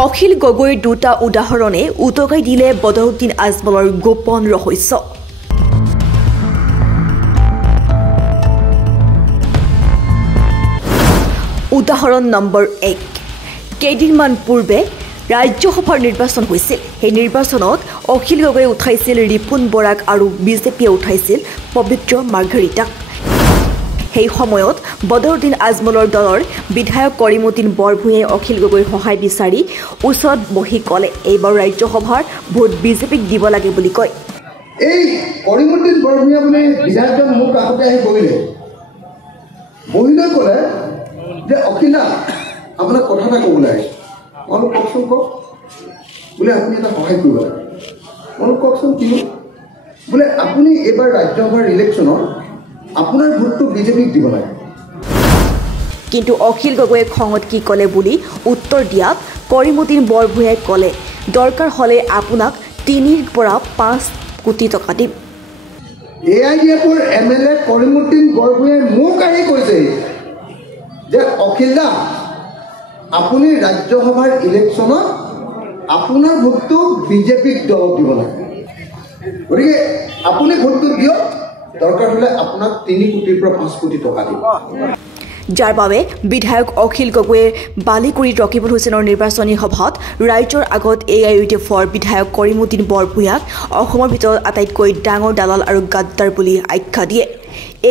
অখিল গগৈৰ দুটা উদাহৰণে উটকাই দিলে বদৰুদ্দিন আজমলৰ গোপন ৰহস্য। উদাহৰণ নম্বৰ 1। কেইদিনমান পূৰ্বে ৰাজ্যসভাৰ নিৰ্বাচন হৈছিল। সেই নিৰ্বাচনত অখিল গগৈয়ে উঠাইছিল ৰিপুণ বৰাক আৰু বিজেপিয়ে উঠাইছিল পবিত্ৰ মাৰ্ঘেৰিটাক। সেই সময়ত বদৰুদ্দিন আজমলৰ দলৰ বিধায়ক কৰিমুদ্দিন বৰভূঞাই অখিল গগৈৰ সহায় বিচাৰি ওচৰত বহি ক'লে এইবাৰ ৰাজ্যসভাৰ ভোট বিজেপিক দিব লাগে বুলি কয়। এই কৰিমুদ্দিন বৰভূঞা বুলি বিধায়কজন মোৰ কাষতে আহি বহিলে ক'লে যে অখিলা আপোনাক কথা এটা ক'বলৈ আহিছোঁ। মই কওকচোন কওক। বোলে আপুনি এটা সহায় কৰিব লাগে। মই কওকচোন কি বোলে আপুনি এইবাৰ ৰাজ্যসভাৰ ইলেকশ্যনত আপোনাৰ ভোটটো বিজেপিক দিব লাগে। কিন্তু অখিল গগৈয়ে খঙত কি ক'লে বুলি উত্তৰ দিয়াত কৰিমুদ্দিন বৰভূঞাই ক'লে দৰকাৰ হ'লে আপোনাক 3 পৰা 5 কোটি টকা দিম। AIDFৰ MLA কৰিমুদ্দিন বৰভূঞাই মোক আহি কৈছে যে অখিলদা আপুনি ৰাজ্যসভাৰ ইলেকশ্যনত আপোনাৰ ভোটটো বিজেপিক দলক দিব লাগে। গতিকে আপুনি ভোটটো দিয়ক, দৰকাৰ হ'লে আপোনাক 3 কোটিৰ পৰা 5 কোটি টকা দিব। যাৰ বাবে বিধায়ক অখিল গগৈয়ে বালিকুৰিত ৰকিবুল হুছেইনৰ নিৰ্বাচনী সভাত ৰাইজৰ আগত AIUDFৰ বিধায়ক কৰিমুদ্দিন বৰভূঞাক অসমৰ ভিতৰত আটাইতকৈ ডাঙৰ দালাল আৰু গাদ্দাৰ বুলি আখ্যা দিয়ে।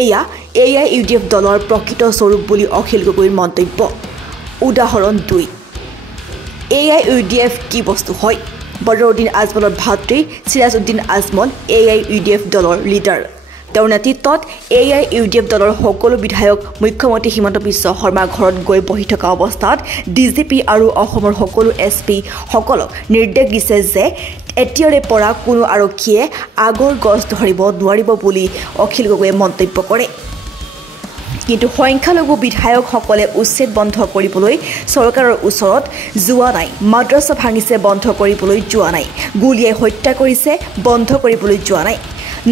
এয়া AIUDF দলৰ প্ৰকৃত স্বৰূপ বুলি অখিল গগৈৰ মন্তব্য। উদাহৰণ 2। AIUDF কি বস্তু হয়? বদৰুদ্দিন আজমলৰ ভাতৃ চিৰাজউদ্দিন আজমল AIUDF দলৰ লিডাৰ। তেওঁৰ নেতৃত্বত AIUDF দলৰ সকলো বিধায়ক মুখ্যমন্ত্ৰী হিমন্ত বিশ্ব শৰ্মাৰ ঘৰত গৈ বহি থকা অৱস্থাত DGP আৰু অসমৰ সকলো SP সকলক নিৰ্দেশ দিছে যে এতিয়াৰে পৰা কোনো আৰক্ষীয়ে আগৰ গছ ধৰিব নোৱাৰিব বুলি অখিল গগৈয়ে মন্তব্য কৰে। কিন্তু সংখ্যালঘু বিধায়কসকলে উচ্ছেদ বন্ধ কৰিবলৈ চৰকাৰৰ ওচৰত যোৱা নাই। মাদ্ৰাছা ভাঙিছে, বন্ধ কৰিবলৈ যোৱা নাই। গুলীয়াই হত্যা কৰিছে, বন্ধ কৰিবলৈ যোৱা নাই।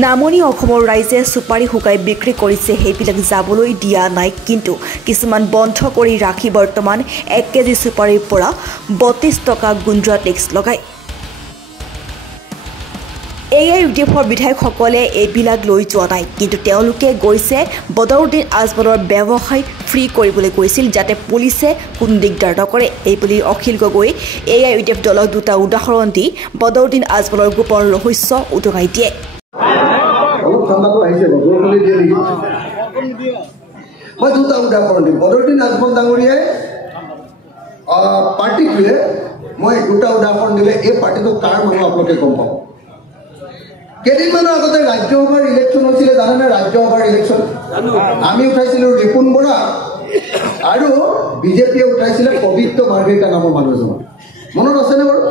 নামনি অসমৰ ৰাইজে চুপাৰী শুকাই বিক্ৰী কৰিছে, সেইবিলাক যাবলৈ দিয়া নাই। কিন্তু কিছুমান বন্ধ কৰি ৰাখি বৰ্তমান 1 কেজি চুপাৰীৰ পৰা 32 টকা গুঞ্জোৱা টেক্স লগায়। AIUDFৰ বিধায়কসকলে এইবিলাক লৈ যোৱা নাই, কিন্তু তেওঁলোকে গৈছে বদৰুদ্দিন আজমলৰ ব্যৱসায় ফ্ৰী কৰিবলৈ গৈছিল, যাতে পুলিচে কোনো দিগদাৰ নকৰে। এইবুলি অখিল গগৈ AIUDF দলক দুটা উদাহৰণ দি বদৰুদ্দিন আজমলৰ গোপন ৰহস্য উদঙাই দিয়ে। মই দুটা উদাহৰণ দিম। বদৰুদ্দিন আজমল ডাঙৰীয়াই পাৰ্টিটোৱে মই দুটা উদাহৰণ দিলে এই পাৰ্টিটো কাৰ মানুহ আপোনালোকে গম পাব। কেইদিনমানৰ আগতে ৰাজ্যসভাৰ ইলেকশ্যন হৈছিলে, জানেনে? ৰাজ্যসভাৰ ইলেকশ্যন আমি উঠাইছিলোঁ ৰিপুণ বৰা আৰু বিজেপিয়ে উঠাইছিলে পবিত্ৰ মাৰ্ঘেৰিটা নামৰ মানুহ এজনক। মনত আছেনে বাৰু?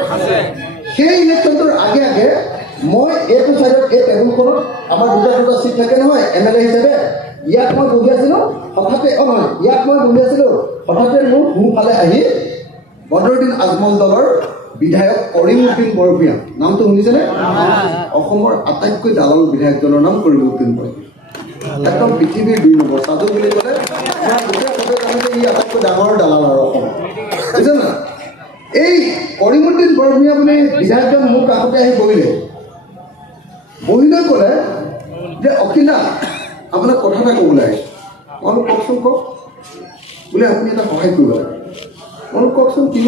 সেই ইলেকশ্যনটোৰ আগে আগে মই এইটো চাইডত এই টেবুলখনত আমাৰ দুটা চিট থাকে নহয় MLA হিচাপে, ইয়াত মই বহি আছিলোঁ। হঠাতে ইয়াত মই বহি আছিলোঁ, হঠাতে মোৰ সোঁফালে আহি বদৰুদ্দিন আজমল দলৰ বিধায়ক কৰিমুদ্দিন বৰভূঞা, নামটো শুনিছেনে? অসমৰ আটাইতকৈ দালাল বিধায়কজনৰ নাম কৰিমুদ্দিন বৰভূঞা। একদম পৃথিৱীৰ 2 নম্বৰ সাধু বুলি ক'লে ই আটাইতকৈ ডাঙৰ দালাল আৰু অসম, বুজিছে না? এই কৰিমুদ্দিন বৰভূঞা বুলি বিধায়কজন মোৰ কাষতে আহি বহিলে ক'লে যে অখিলা আপোনাক কথা এটা ক'বলৈ আহিছোঁ। মই কওকচোন কওক। বোলে আপুনি এটা সহায় কৰিব লাগে। মই কওকচোন কি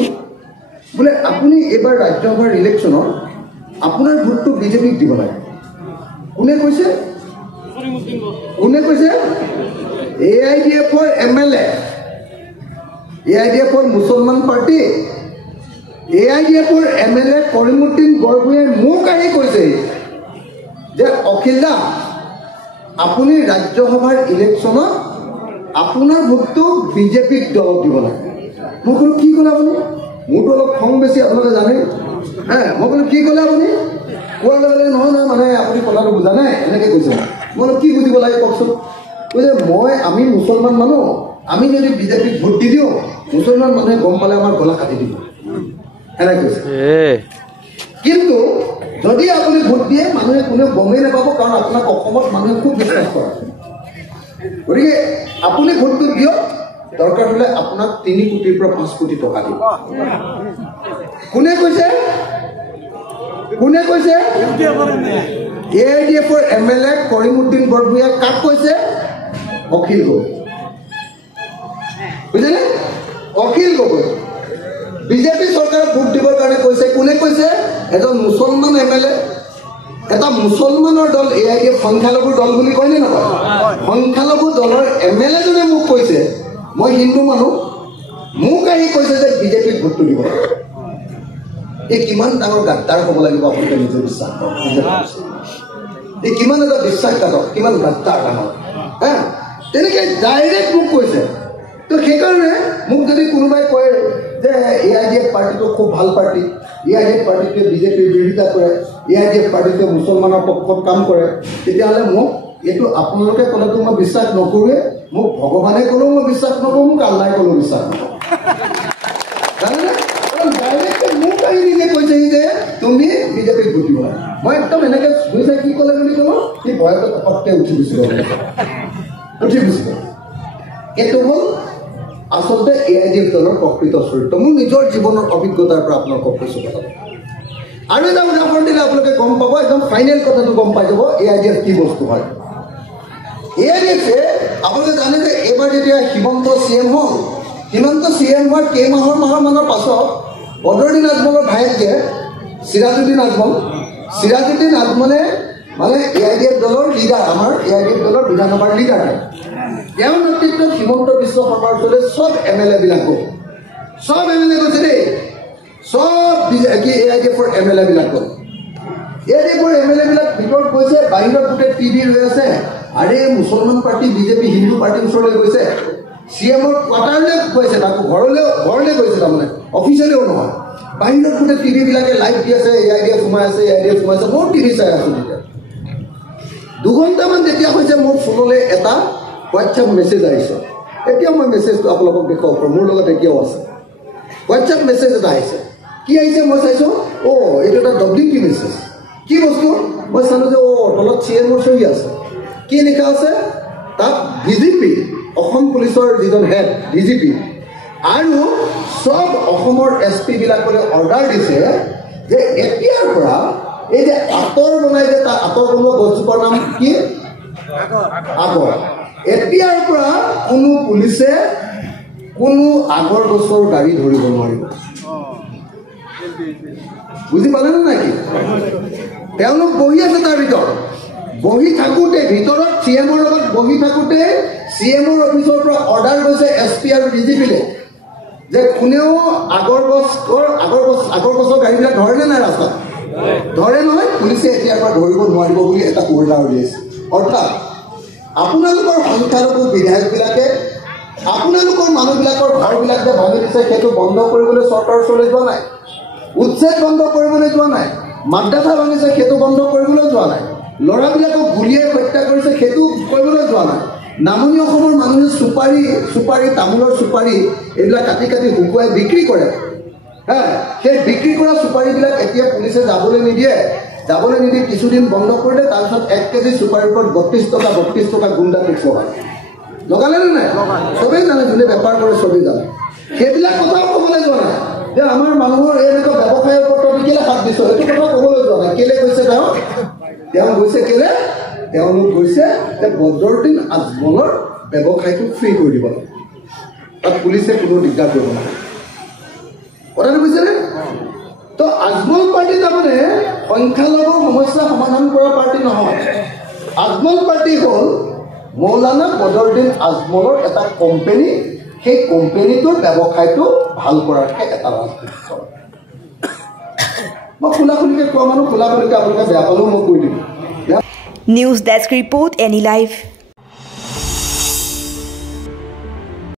বোলে আপুনি এইবাৰ ৰাজ্যসভাৰ ইলেকশ্যনত আপোনাৰ ভোটটো বিজেপিক দিব লাগে। কোনে কৈছে? AIDFৰ MLA, AIDFৰ মুছলমান পাৰ্টি, AIDFৰ MLA কৰিমুদ্দিন বৰভূঞাই মোক আহি কৈছে যে অখিলদা আপুনি ৰাজ্যসভাৰ ইলেকশ্যনত আপোনাৰ ভোটটো বিজেপিক দলক দিব লাগে। মই ক'লো কি ক'লে আপুনি? মোৰতো অলপ খং বেছি, আপোনালোকে জানে। মই ক'লো কি ক'লে আপুনি? কোৱাৰ লগে লগে নহয় মানে আপুনি কথাটো বুজা নাই, এনেকৈ কৈছে। মই কি বুজিব লাগে কওকচোন? কৈছে আমি মুছলমান মানুহ, আমি যদি বিজেপিক ভোট দি দিওঁ মুছলমান মানুহে গম পালে আমাৰ গলা কাটি দিব, এনেকৈ কৈছে। কিন্তু যদি আপুনি ভোট দিয়ে মানুহে কোনেও গমেই নাপাব, কাৰণ আপোনাক অসমত মানুহে খুব বিশ্বাস কৰে। গতিকে আপুনি ভোটটো দিয়ক, দৰকাৰ হ'লে আপোনাক 3 কোটিৰ পৰা 5 কোটি টকা দিব কোনে কৈছে AIDFৰ MLA কৰিমউদ্দিন বৰভূঞা কাক কৈছে অখিল গগৈ বুজিলে অখিল গগৈ বিজেপি চৰকাৰক ভোট দিবৰ কাৰণে কৈছে কোনে কৈছে এজন মুছলমান MLA এটা মুছলমানৰ দল AIDF সংখ্যালঘুৰ দল বুলি কয়নে নকয় সংখ্যালঘু দলৰ MLA জনে মোক কৈছে মই হিন্দু মানুহ মোক আহি কৈছে যে বিজেপিক ভোটটো দিব এই কিমান ডাঙৰ গাদ্দাৰ হ'ব লাগিব আপোনালোকে নিজে বিশ্বাস কৰক এই কিমান এটা বিশ্বাসঘাতক কিমান গাদ্দাৰ ডাঙৰ হা তেনেকৈ ডাইৰেক্ট মোক কৈছে তো সেইকাৰণে মোক যদি কোনোবাই কয় যে AIDF পাৰ্টিটো খুব ভাল পাৰ্টি AIDF পাৰ্টিটোৱে বিজেপিৰ বিৰোধিতা কৰে AIDF পাৰ্টিটোৱে মুছলমানৰ পক্ষত কাম কৰে তেতিয়াহ'লে মোক এইটো আপোনালোকে ক'লেতো মই বিশ্বাস নকৰোঁৱে মোক ভগৱানে ক'লেও মই বিশ্বাস নকৰোঁ মোক আল্লাই ক'লেও বিশ্বাস নকৰোঁ জানেনে ডাইৰেক্ট মোক আহি নিজে কৈছে যে তুমি বিজেপিক ভোট দিব মই একদম এনেকৈ বুজিছে কি ক'লে বুলি ক'লো সি ভয়তে পটককৈ উঠি গুচিব এইটো হ'ল আচলতে AIDF দলৰ প্ৰকৃত চৰিত্ৰ মোৰ নিজৰ জীৱনৰ অভিজ্ঞতাৰ পৰা আপোনালোকক কৈছোঁ কথাটো আৰু এটা উদাহৰণ দিলে আপোনালোকে গম পাব একদম ফাইনেল কথাটো গম পাই যাব AIDF কি বস্তু হয় AIDFে আপোনালোকে জানে যে এইবাৰ যেতিয়া হিমন্ত CM হ'ল হিমন্ত CM হোৱাৰ মাহৰ পাছত বদৰুদ্দিন আজমলৰ ভায়েকে চিৰাজুদ্দিন আজমলে মানে AIDF দলৰ লিডাৰ আমাৰ AIDF দলৰ বিধানসভাৰ লিডাৰ তেওঁৰ নেতৃত্বত হিমন্ত বিশ্ব শৰ্মাৰ ওচৰলৈ চব MLA বিলাক গ'ল চব MLA গৈছে দেই চব AIDFৰ MLA বিলাক গ'ল AIDFৰ MLA বিলাক ভিতৰত গৈছে বাহিৰত গোটেই TV ৰৈ আছে আৰে মুছলমান পাৰ্টি বিজেপি হিন্দু পাৰ্টিৰ ওচৰলৈ গৈছে CMৰ কোৱাৰ্টাৰলৈ গৈছে তাকো ঘৰলৈ গৈছে তাৰমানে অফিচিয়েলিও নহয় বাহিৰত গোটেই TV বিলাকে লাইভ দি আছে AIDF সোমাই আছে বহুত TV চাই আছোঁ তেতিয়া 2 ঘণ্টামান যেতিয়া হৈছে মোৰ ফোনলৈ এটা WhatsApp মেছেজ আহিছে এতিয়াও মই মেছেজটো আপোনালোকক দেখুৱাব পাৰোঁ মোৰ লগত এতিয়াও আছে WhatsApp মেছেজ এটা আহিছে কি আহিছে মই চাইছোঁ এইটো এটা WP মেছেজ কি বস্তু মই চালোঁ যে তলত CMৰ চহী আছে কি লিখা আছে তাত DGP অসম পুলিচৰ যিজন হেড DGP আৰু সব অসমৰ SP বিলাকলৈ অৰ্ডাৰ দিছে যে এতিয়াৰ পৰা এই যে আঁতৰ বনাই যে তাৰ আঁতৰ বনোৱা গছজোপাৰ নাম কি আগৰ এতিয়াৰ পৰা কোনো পুলিচে কোনো আগৰ গছৰ গাড়ী ধৰিব নোৱাৰিব বুজি পালেনে নাই কি তেওঁলোক বহি আছে তাৰ ভিতৰত বহি থাকোঁতে ভিতৰত CMৰ লগত বহি থাকোঁতে CMৰ অফিচৰ পৰা অৰ্ডাৰ গৈছে SP আৰু DGPলৈ যে কোনেও আগৰ গছৰ গাড়ীবিলাক ধৰেনে নাই ৰাস্তাত ধৰে নহয় পুলিচে এতিয়াৰ পৰা ধৰিব নোৱাৰিব বুলি এটা অৰ্ডাৰ উলিয়াইছে অৰ্থাৎ আপোনালোকৰ সংখ্যালঘু বিধায়কবিলাকে আপোনালোকৰ মানুহবিলাকৰ ঘৰবিলাক যে ভাঙি দিছে সেইটো বন্ধ কৰিবলৈ চৰকাৰৰ ওচৰলৈ যোৱা নাই উচ্ছেদ বন্ধ কৰিবলৈ যোৱা নাই মাদ্ৰাছা ভাঙিছে সেইটো বন্ধ কৰিবলৈ যোৱা নাই ল'ৰাবিলাকক গুলিয়াই হত্যা কৰিছে সেইটো কৰিবলৈ যোৱা নাই নামনি অসমৰ মানুহে চুপাৰি তামোলৰ চুপাৰি এইবিলাক কাটি শুকুৱাই বিক্ৰী কৰে সেই বিক্ৰী কৰা চুপাৰিবিলাক এতিয়া পুলিচে যাবলৈ নিদিয়ে কিছুদিন বন্ধ কৰিলে তাৰপিছত 1 কেজি চুপাৰিৰ ওপৰত 32 টকা গুণ্ডা টেক্স লগালে নে নাই চবেই জানে যোনে বেপাৰ কৰে চবেই জানে সেইবিলাক কথাও ক'বলৈ যোৱা নাই যে আমাৰ মানুহৰ এনেকুৱা ব্যৱসায়ৰ ওপৰত কেলে হাত দিছ সেইটো কথা ক'বলৈ যোৱা নাই কেলে কৈছে তেওঁ গৈছে কেলে তেওঁলোক গৈছে যে বদৰুদ্দিন আজমলৰ ব্যৱসায়টো ফ্ৰী কৰি দিব লাগে তাত পুলিচে কোনো দিগদাৰ কৰিব নালাগে কথাটো বুজিছেনে তো আজমল পাৰ্টি তাৰমানে সংখ্যালঘু সমস্যা সমাধান কৰা পাৰ্টি নহয় আজমল পাৰ্টি হ'ল মৌলানা বদৰুদ্দিন আজমলৰ এটা কোম্পানী সেই কোম্পানীটোৰ ব্যৱসায়টো ভাল কৰাৰহে এটা ৰাজনীতি কৰে মই খোলাখুলিকৈ কোৱা মানুহ খোলাখুলিকৈ আপোনালোকে বেয়া পালেও মই কৈ দিম News Desk Report, Any Live.